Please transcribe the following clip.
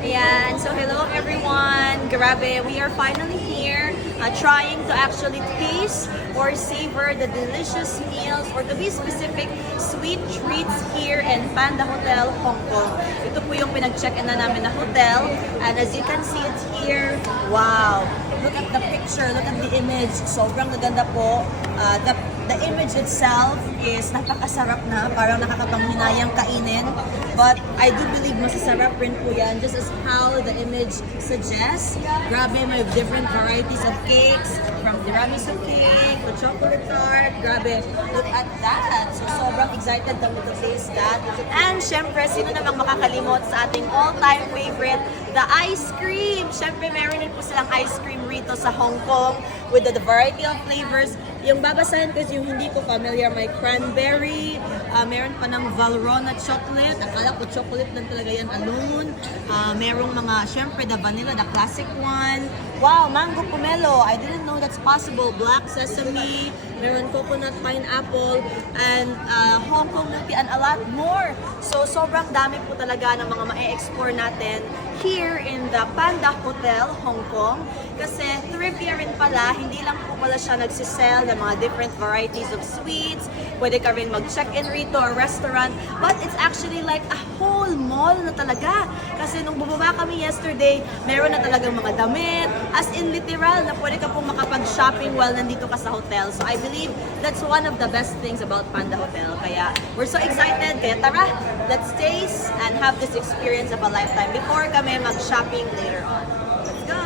Ayan, so hello everyone. Grabe, we are finally here trying to actually taste or savor the delicious meals or to be specific, sweet treats here in Panda Hotel, Hong Kong. Ito po yung pinag-check-in na namin na hotel, and as you can see it here, wow! Look at the picture, look at the image. Sobrang maganda po. The image itself is napakasarap na, parang nakakapanghinayang kainin. But I do believe masasarap rin po yan, just as how the image suggests. Grabe, may different varieties of cakes, from tiramisu cake to chocolate tart. Grabe, look at that. So sobrang excited na to taste that. And syempre, sino namang makakalimot sa ating all-time favorite, the ice cream. Syempre, meron din po silang ice cream rito sa Hong Kong with the variety of flavors. Yung babasahin ko is yung hindi ko familiar, may cranberry, meron pa ng Valrhona chocolate. Akala ko chocolate lang talaga yan alone. Merong mga, syempre, the vanilla, the classic one. Wow, mango pomelo. I didn't know that's possible. Black sesame, meron coconut pineapple, and Hong Kong milk tea, and a lot more. So, sobrang dami po talaga ng mga ma-explore natin here in the Panda Hotel, Hong Kong. Kasi trivia rin pala, hindi lang po pala siya nagsisell ng mga different varieties of sweets. Pwede ka rin mag-check-in rito or restaurant. But it's actually like a whole mall na talaga. Kasi nung bumaba kami yesterday, meron na talagang mga damit. As in literal na pwede ka pong makapag-shopping while nandito ka sa hotel. So I believe that's one of the best things about Panda Hotel. Kaya we're so excited. Kaya tara, let's taste and have this experience of a lifetime before kami mag-shopping later on. Let's go!